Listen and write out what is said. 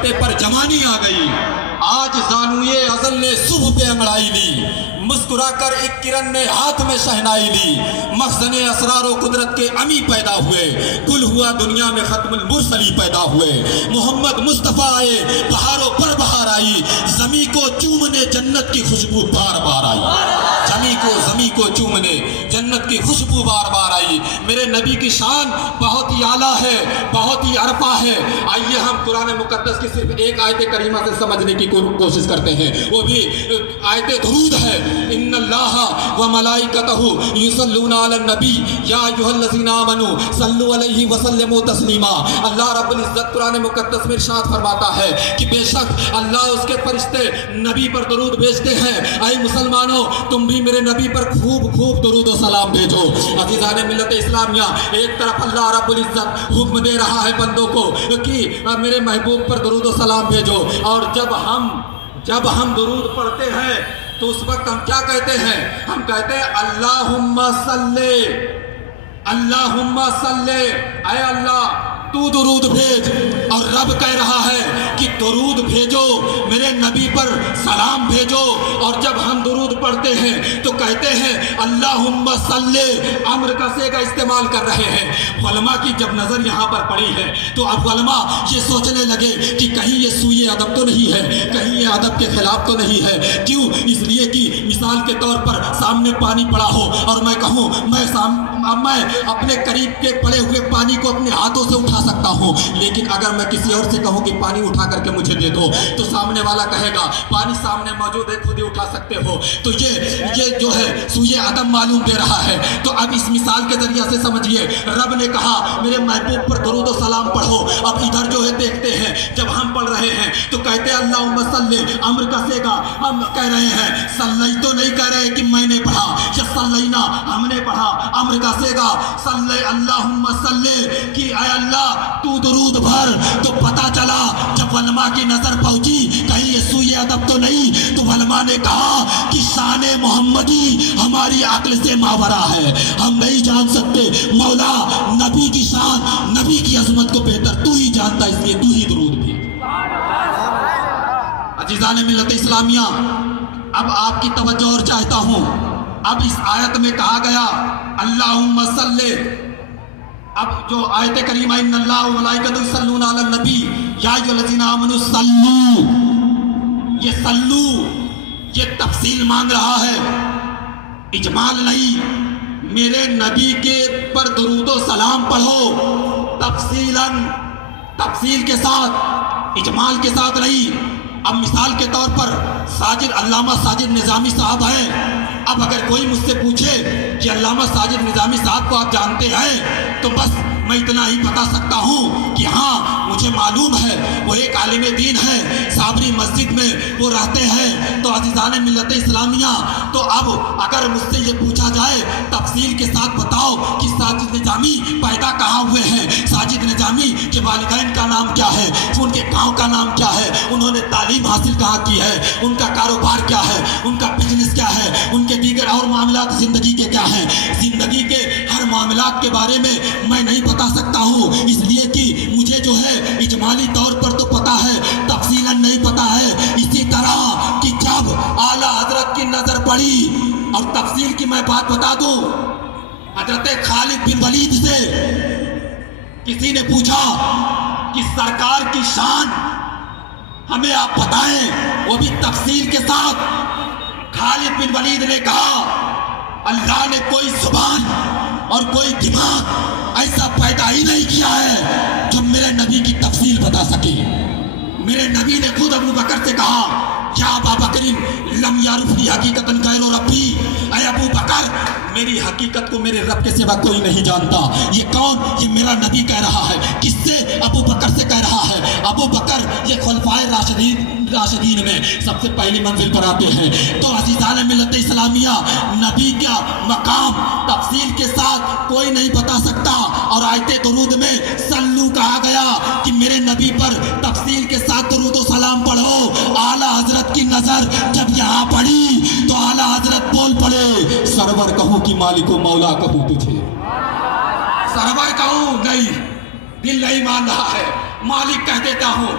پتے پر جوانی آ گئی، آج زانوئے ازل نے صبح پہ انگڑائی لی، مسکرا کر ایک کرن نے ہاتھ میں شہنائی لی، مخزن اسرار و قدرت کے امی پیدا ہوئے، گل ہوا دنیا میں ختم المرسلی پیدا ہوئے، محمد مصطفیٰ آئے بہاروں پر بہار آئی، زمین کو چومنے جنت کی خوشبو بار بار آئی، زمین کو چومنے جنت کی خوشبو بار بار آئی۔ میرے نبی کی شان بہت ہی اعلیٰ ہے، بہت ہی عرفہ ہے۔ آئیے ہم قرآن مقدس کی صرف ایک آیت کریمہ سے سمجھنے کی کوشش کرتے ہیں، وہ بھی آیت درود ہے۔ ان اللہ و ملائکتہ یصلون علی النبی یا ایھا الذین آمنوا صلوا علیہ وسلموا تسلیما۔ اللہ رب العزت قرآن مقدس میں ارشاد فرماتا ہے کہ بے شک اللہ اس کے فرشتے نبی پر درود بھیجتے ہیں۔ اے مسلمانوں، تم بھی میرے نبی پر خوب خوب درود و سلام بھیجو۔ عزیزان ملت اسلامیہ، ایک طرف اللہ رب العزت حکم دے رہا ہے بندوں کو کہ میرے محبوب پر درود و سلام بھیجو، اور جب ہم درود پڑھتے ہیں تو اس وقت ہم کیا کہتے ہیں؟ ہم کہتے ہیں اللہم صلی، اے اللہ تو درود بھیج، اور رب کہہ رہا ہے کہ درود بھیجو، میرے نبی پر سلام بھیجو۔ اور جب ہم درود پڑھتے ہیں تو کہتے ہیں اللہم صلی، امر کا صیغہ استعمال کر رہے ہیں۔ علماء کی جب نظر یہاں پر پڑی ہے تو اب علماء یہ سوچنے لگے کہ کہیں یہ سوئے ادب تو نہیں ہے، کہیں یہ ادب کے خلاف تو نہیں ہے۔ کیوں؟ اس لیے کہ مثال کے طور پر سامنے پانی پڑا ہو اور میں کہوں میں اپنے قریب کے پڑے ہوئے پانی کو اپنے ہاتھوں سے اٹھا سکتا ہوں، لیکن اگر میں کسی اور سے کہوں کہ پانی اٹھا کر کے مجھے دے دو تو سامنے والا کہے گا پانی سامنے موجود ہے، خود ہی اٹھا سکتے ہو۔ تو یہ جو ہے سوئے عدم معلوم دے رہا ہے۔ تو اب اس مثال کے ذریعے سے سمجھیے، رب نے کہا میرے محبوب پر درود و سلام پڑھو۔ اب ادھر جو ہے دیکھتے ہیں، جب ہم پڑھ رہے ہیں تو کہتے ہیں اللہم صلی، امر کا صیغہ ہم کہہ رہے ہیں، صلی تو نہیں کہہ رہے کہ میں نے پڑھا یا صلینا ہم نے پڑھا، امر کا صیغہ صلی، اللہم صلی کہ اے اللہ تو درود بھر۔ تو پتا چلا جب علماء کی نظر پہنچی کہیں یہ سوئے ادب تو نہیں، تو علماء نے کہا کہ شان محمدی ہماری عقل سے ماورا ہے، ہم نہیں جان سکتے مولا نبی کی شان، نبی کی عظمت کو بہتر تو ہی جانتا، اس لیے تو ہی درود بھی۔ عزیزان ملت اسلامیہ، اب آپ کی توجہ اور چاہتا ہوں، اب اس آیت میں کہا گیا اللہم صلی، اب جو آیت کریمہ ان اللہ و ملائکتہ یصلون علی النبی یا ایھا الذین آمنوا صلو، یہ صلو یہ تفصیل مانگ رہا ہے، اجمال نہیں۔ میرے نبی کے پر درود و سلام پڑھو تفصیل کے ساتھ، اجمال کے ساتھ نہیں۔ اب مثال کے طور پر ساجد علامہ ساجد نظامی صاحب ہیں، اب اگر کوئی مجھ سے پوچھے کہ علامہ ساجد نظامی صاحب کو آپ جانتے ہیں، تو بس میں اتنا ہی بتا سکتا ہوں کہ ہاں مجھے معلوم ہے وہ ایک عالم دین ہے، صابری مسجد میں وہ رہتے ہیں۔ تو عزیزان ملت اسلامیہ، تو اب اگر مجھ سے یہ پوچھا جائے تفصیل کے ساتھ بتاؤ کہ ساجد نظامی پیدا کہاں ہوئے ہیں، ساجد نظامی کے والدین کا نام کیا ہے، ان کے گاؤں کا نام کیا ہے، انہوں نے تعلیم حاصل کہاں کی ہے، ان کا کاروبار کیا ہے، ان کا بزنس کیا ہے، ان کے دیگر اور معاملات زندگی کے کیا ہیں، زندگی کے ہر معاملات کے بارے میں میں نہیں بتا سکتا ہوں، اس لیے کہ مجھے جو ہے اجمالی طور پر تو پتا ہے، تفصیلاً نہیں پتا ہے۔ اسی طرح کہ جب اعلیٰ حضرت کی نظر پڑی، اور تفصیل کی میں بات بتا دوں، حضرت خالد بن ولید سے کسی نے پوچھا کہ سرکار کی شان ہمیں آپ بتائیں، وہ بھی تفصیل کے ساتھ۔ خالد بن ولید نے کہا اللہ نے کوئی زبان اور کوئی دماغ ایسا پیدا ہی نہیں کیا ہے جو میرے نبی کی تفصیل بتا سکے۔ میرے نبی نے خود ابو بکر سے کہا یا ابا بکر لم یعرفنی حقیقتاً غیر ربی، اے ابو بکر میری حقیقت کو میرے رب کے سوا کوئی نہیں جانتا۔ یہ کون؟ یہ میرا نبی کہہ رہا ہے۔ کس سے؟ ابو بکر سے کہہ رہا ہے۔ ابو بکر یہ خلفائے راشدین میں سب سے پہلی منزل پر آتے ہیں۔ تو عزیزان ملت اسلامیہ، نبی کا مقام تفصیل کے ساتھ کوئی نہیں بتا سکتا، اور آیت درود میں صلو کہا گیا کہ میرے نبی پر تفصیل کے ساتھ درود و سلام پڑھو۔ اعلیٰ حضرت کی نظر جب یہاں پڑی تو اعلیٰ حضرت بول پڑے سرور کہوں کہ مالک و مولا کہوں تجھے، سرور کہوں نہیں، دل نہیں مان رہا ہے، مالک کہہ دیتا ہوں،